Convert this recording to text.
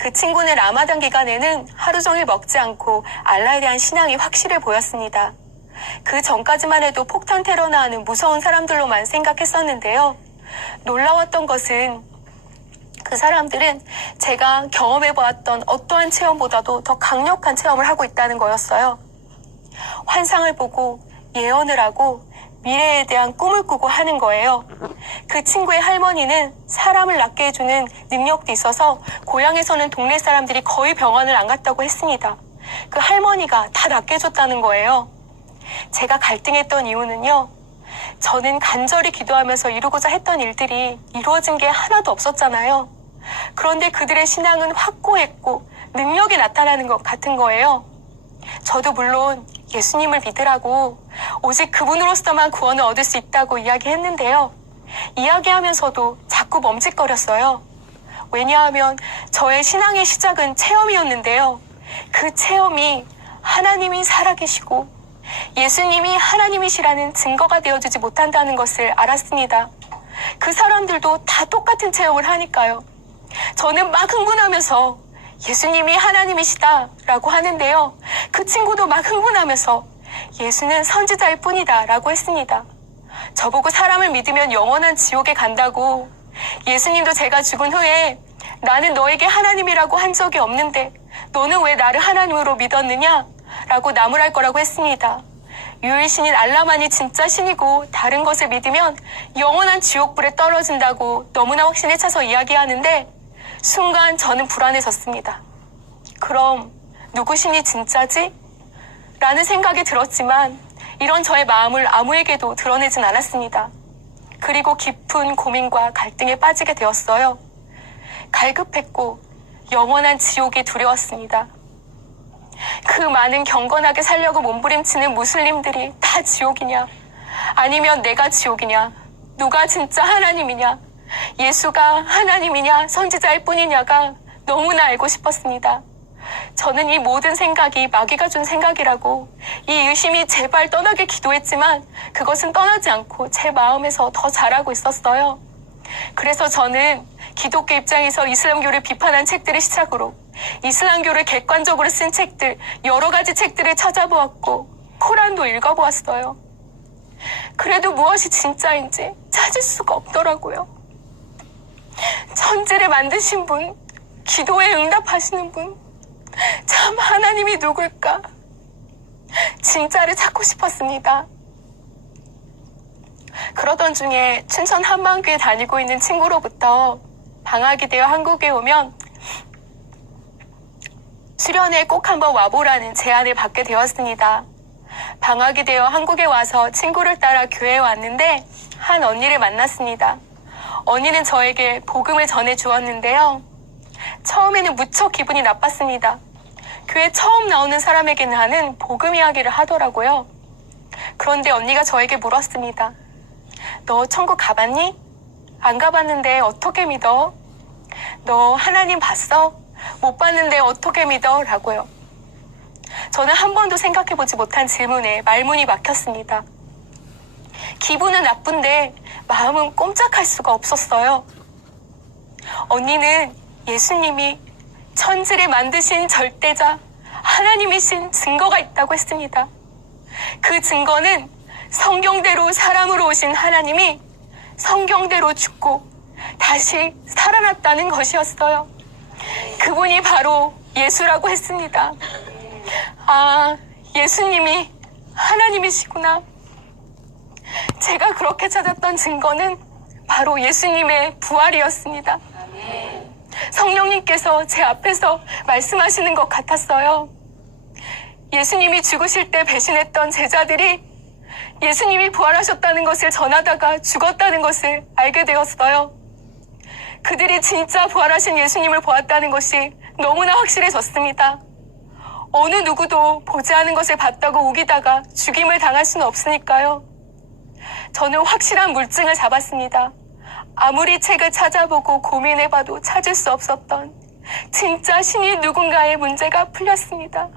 그 친구는 라마단 기간에는 하루 종일 먹지 않고 알라에 대한 신앙이 확실해 보였습니다. 그 전까지만 해도 폭탄 테러나 하는 무서운 사람들로만 생각했었는데요. 놀라웠던 것은 그 사람들은 제가 경험해 보았던 어떠한 체험보다도 더 강력한 체험을 하고 있다는 거였어요. 환상을 보고 예언을 하고 미래에 대한 꿈을 꾸고 하는 거예요. 그 친구의 할머니는 사람을 낫게 해주는 능력도 있어서 고향에서는 동네 사람들이 거의 병원을 안 갔다고 했습니다. 그 할머니가 다 낫게 해줬다는 거예요. 제가 갈등했던 이유는요. 저는 간절히 기도하면서 이루고자 했던 일들이 이루어진 게 하나도 없었잖아요. 그런데 그들의 신앙은 확고했고 능력이 나타나는 것 같은 거예요. 저도 물론 예수님을 믿으라고 오직 그분으로서만 구원을 얻을 수 있다고 이야기했는데요. 이야기하면서도 자꾸 멈칫거렸어요. 왜냐하면 저의 신앙의 시작은 체험이었는데요. 그 체험이 하나님이 살아계시고 예수님이 하나님이시라는 증거가 되어주지 못한다는 것을 알았습니다. 그 사람들도 다 똑같은 체험을 하니까요. 저는 막 흥분하면서 예수님이 하나님이시다 라고 하는데요. 그 친구도 막 흥분하면서 예수는 선지자일 뿐이다 라고 했습니다. 저보고 사람을 믿으면 영원한 지옥에 간다고 예수님도 제가 죽은 후에 나는 너에게 하나님이라고 한 적이 없는데 너는 왜 나를 하나님으로 믿었느냐? 라고 나무랄 거라고 했습니다. 유일 신인 알라만이 진짜 신이고 다른 것을 믿으면 영원한 지옥불에 떨어진다고 너무나 확신에 차서 이야기하는데 순간 저는 불안해졌습니다. 그럼 누구 신이 진짜지? 라는 생각이 들었지만 이런 저의 마음을 아무에게도 드러내진 않았습니다. 그리고 깊은 고민과 갈등에 빠지게 되었어요. 갈급했고 영원한 지옥이 두려웠습니다. 그 많은 경건하게 살려고 몸부림치는 무슬림들이 다 지옥이냐? 아니면 내가 지옥이냐? 누가 진짜 하나님이냐? 예수가 하나님이냐? 선지자일 뿐이냐가 너무나 알고 싶었습니다. 저는 이 모든 생각이 마귀가 준 생각이라고 이 의심이 제발 떠나게 기도했지만 그것은 떠나지 않고 제 마음에서 더 자라고 있었어요. 그래서 저는 기독교 입장에서 이슬람교를 비판한 책들을 시작으로 이슬람교를 객관적으로 쓴 책들, 여러 가지 책들을 찾아보았고, 코란도 읽어보았어요. 그래도 무엇이 진짜인지 찾을 수가 없더라고요. 천지를 만드신 분, 기도에 응답하시는 분, 참 하나님이 누굴까? 진짜를 찾고 싶었습니다. 그러던 중에 춘천 한방교에 다니고 있는 친구로부터 방학이 되어 한국에 오면 수련회 꼭 한번 와보라는 제안을 받게 되었습니다. 방학이 되어 한국에 와서 친구를 따라 교회에 왔는데 한 언니를 만났습니다. 언니는 저에게 복음을 전해 주었는데요. 처음에는 무척 기분이 나빴습니다. 교회 처음 나오는 사람에게는 하는 복음 이야기를 하더라고요. 그런데 언니가 저에게 물었습니다. 너 천국 가봤니? 안 가봤는데 어떻게 믿어? 너 하나님 봤어? 못 봤는데 어떻게 믿어? 라고요. 저는 한 번도 생각해보지 못한 질문에 말문이 막혔습니다. 기분은 나쁜데 마음은 꼼짝할 수가 없었어요. 언니는 예수님이 천지를 만드신 절대자 하나님이신 증거가 있다고 했습니다. 그 증거는 성경대로 사람으로 오신 하나님이 성경대로 죽고 다시 살아났다는 것이었어요. 그분이 바로 예수라고 했습니다. 아, 예수님이 하나님이시구나. 제가 그렇게 찾았던 증거는 바로 예수님의 부활이었습니다. 성령님께서 제 앞에서 말씀하시는 것 같았어요. 예수님이 죽으실 때 배신했던 제자들이 예수님이 부활하셨다는 것을 전하다가 죽었다는 것을 알게 되었어요. 그들이 진짜 부활하신 예수님을 보았다는 것이 너무나 확실해졌습니다. 어느 누구도 보지 않은 것을 봤다고 우기다가 죽임을 당할 수는 없으니까요. 저는 확실한 물증을 잡았습니다. 아무리 책을 찾아보고 고민해봐도 찾을 수 없었던 진짜 신이 누군가의 문제가 풀렸습니다.